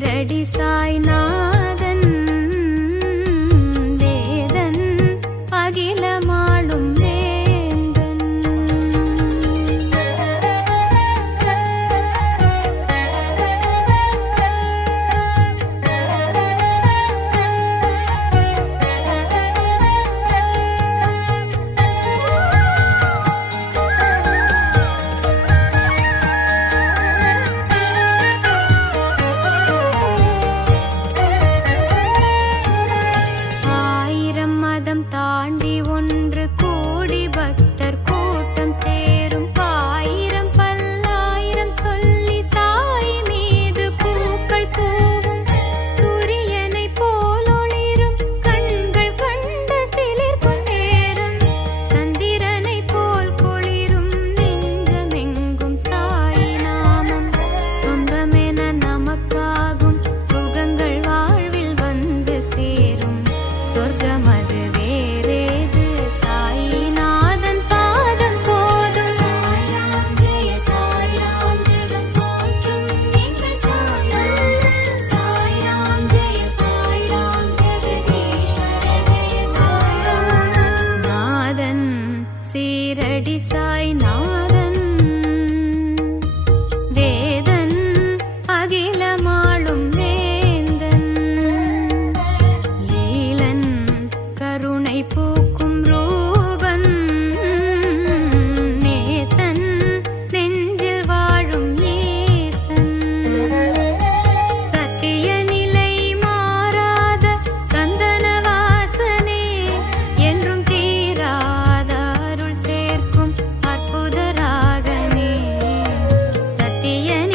நேரடி சாய்னா சத்தியன்